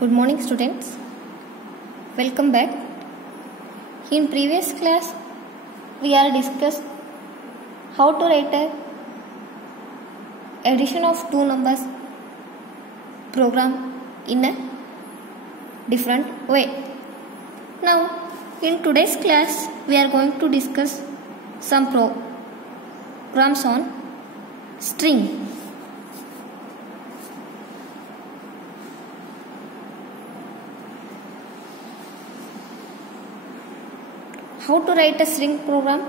Good morning students. Welcome back. In previous class we are discussed how to write a addition of two numbers program in a different way. Now in today's class we are going to discuss some programs on string. How to write a string program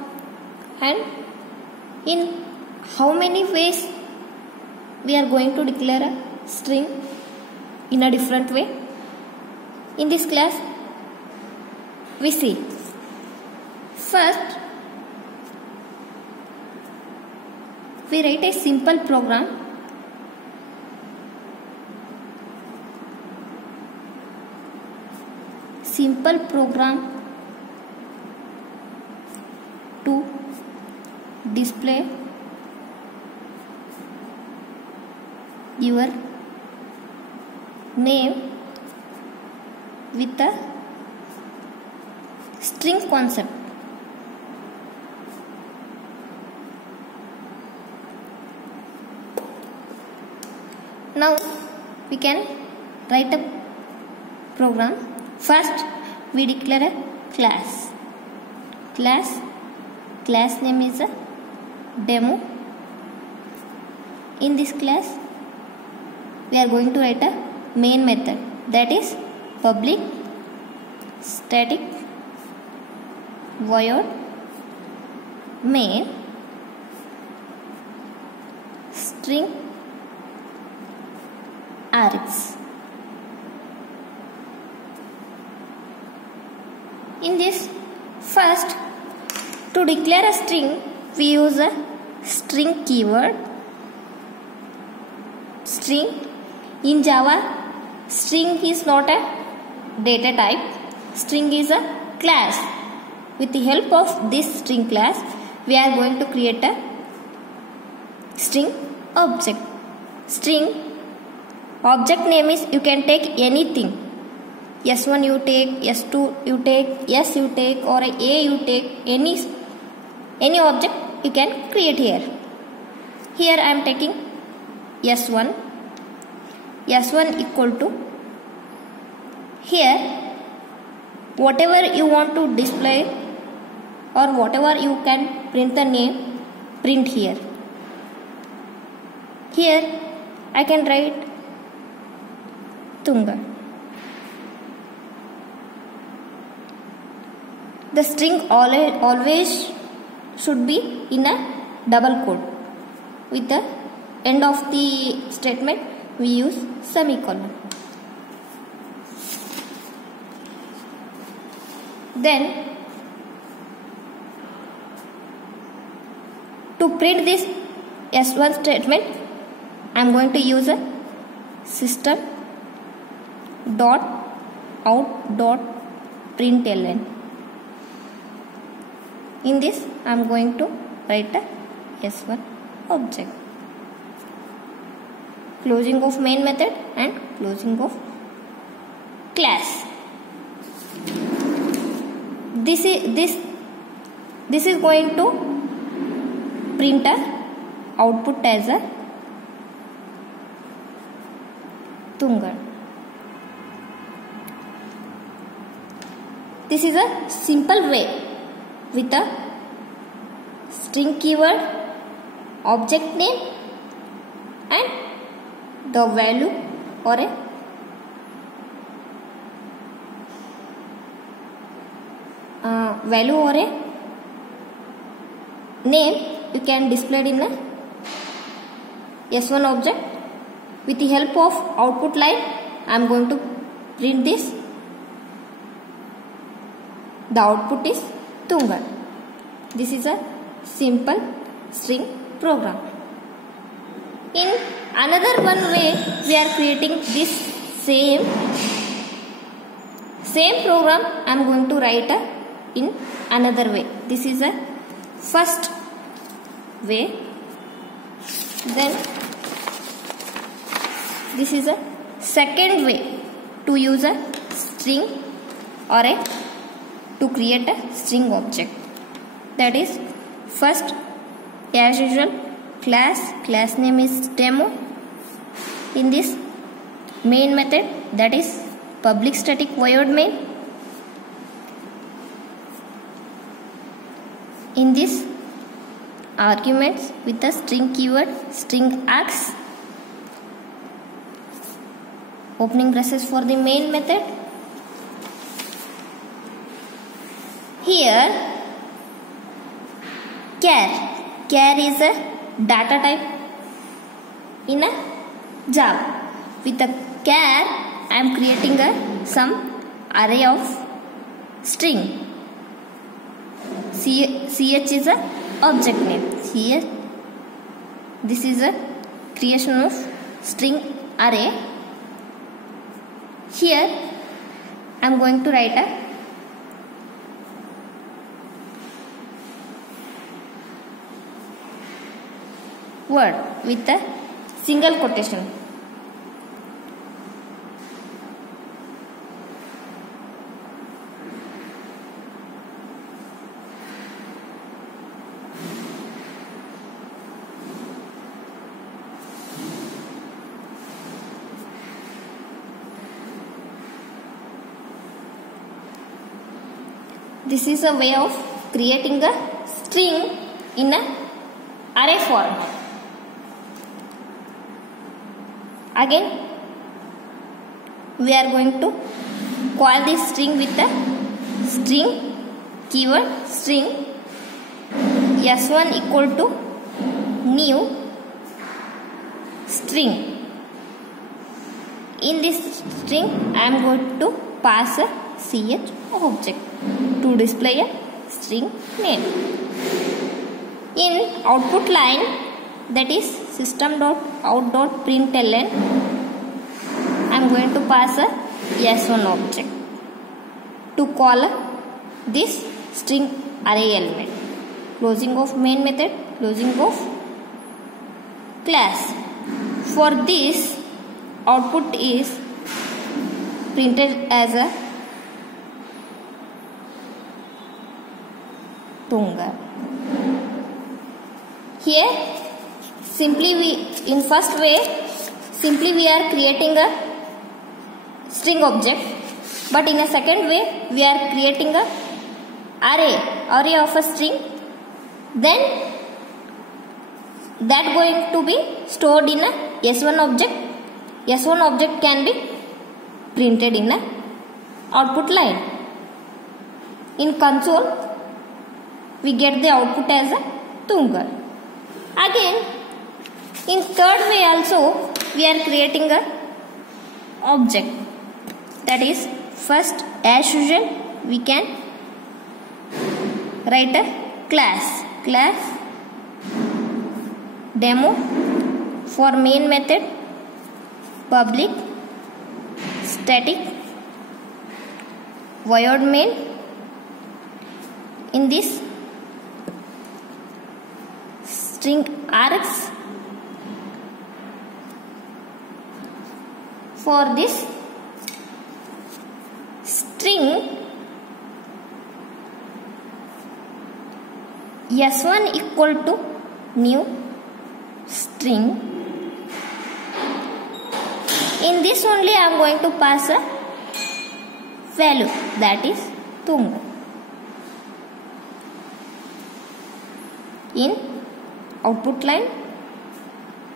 and in how many ways we are going to declare a string in a different way. In this class we see first we write a simple program to display your name with a string concept. Now we can write a program. First we declare a class. Class name is a demo. In this class we are going to write a main method, that is public static void main string rx. In this, first to declare a string we use a string keyword. String in Java, string is not a data type. String is a class. With the help of this string class we are going to create a string object. String object name is, you can take anything. S1 you take, S2 you take, S you take, or A you take, any object you can create here. Here I am taking S1 equal to, here whatever you want to display or whatever you can print the name, print here. Here I can write Tunga. The string always should be in a double quote. With the end of the statement we use semicolon. Then to print this S1 statement I am going to use a system dot out dot println. In this I am going to write a S1 object. Closing of main method and closing of class. This is going to print a output as a Tunga. This is a simple way with a string keyword, object name and the value or a name you can display it in a S1 object. With the help of output line I am going to print this. The output is Tunga. This is a simple string program. In another one way we are creating this same program I am going to write in another way. This is a first way. Then this is a second way to use a string or to create a string object. That is, first, as usual, class name is demo. In this main method, that is public static void main. In this arguments with the string keyword string args, opening braces for the main method. Here char is a data type in a Java. With a char I am creating some array of string. Ch is a object name. Here this is a creation of string array. Here I am going to write a word with a single quotation. This is a way of creating a string in an array format. Again, we are going to call this string with the string keyword string s1 equal to new string. In this string, I am going to pass a ch object to display a string name. In output line, that is system.out.println, I am going to pass a s1 object to call this string array element. Closing of main method, closing of class. For this, output is printed as a Tunga. Here, simply we are creating a string object, but in a second way we are creating a array of a string. Then that going to be stored in a s1 object. S1 object can be printed in a output line. In console, we get the output as a Tunga. Again, in third way also, we are creating a object. That is, first, as usual, we can write a class demo. For main method, public static void main. In this string args, for this string s1 equal to new string. In this only I am going to pass a value, that is Tunga. In output line,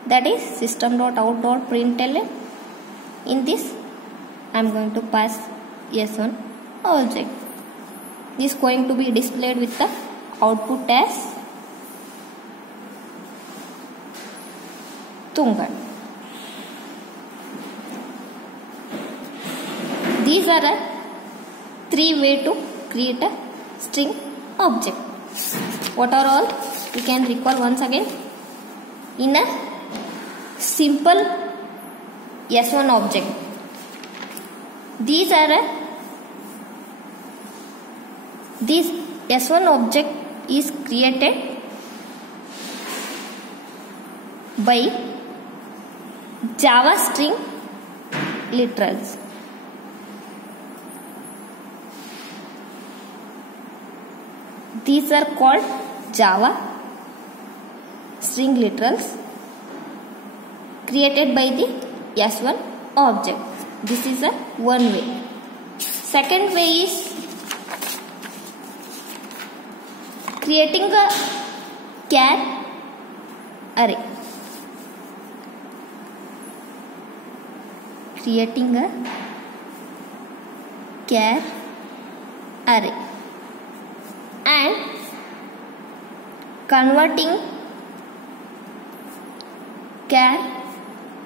that is system.out.println. In this I am going to pass s1 object. This is going to be displayed with the output as Tunga. These are the three ways to create a string object. What are all? We can recall once again. In a simple s1 object, this s1 object is created by Java string literals. These are called Java string literals created by the S1 object. This is a one way. Second way is creating a char array. Creating a char array and converting char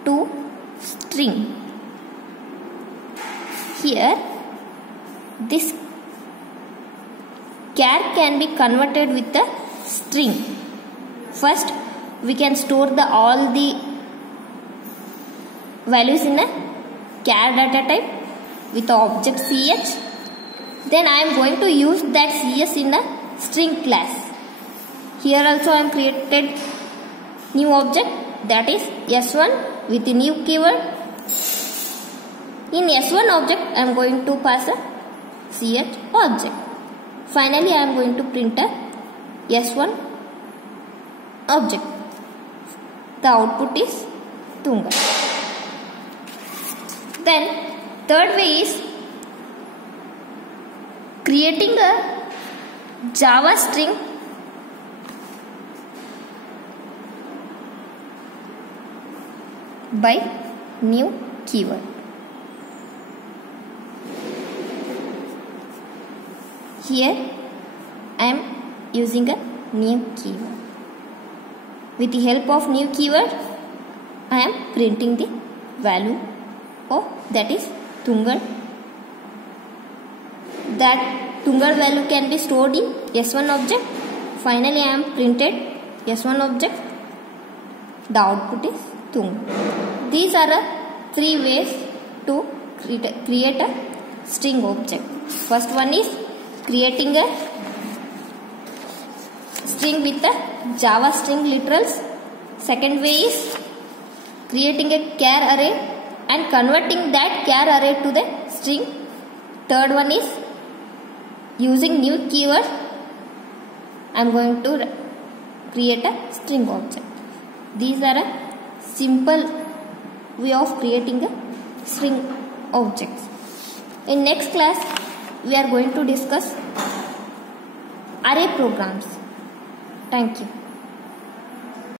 to string. Here this char can be converted with a string. First we can store all the values in a char data type with the object ch. Then I am going to use that cs in a string class. Here also I am created new object, that is S1 with a new keyword. In S1 object I am going to pass a ch object. Finally I am going to print a S1 object. The output is Tunga. Then third way is creating a Java string by new keyword. Here I am using a new keyword. With the help of new keyword I am printing the value of that is Tungal. That Tungal value can be stored in S1 object. Finally I am printed S1 object. The output is Tungal. These are three ways to create a string object. First one is creating a string with a Java string literals. Second way is creating a char array and converting that char array to the string. Third one is using new keyword. I am going to create a string object. These are a simple way of creating a string objects. In next class we are going to discuss array programs. Thank you.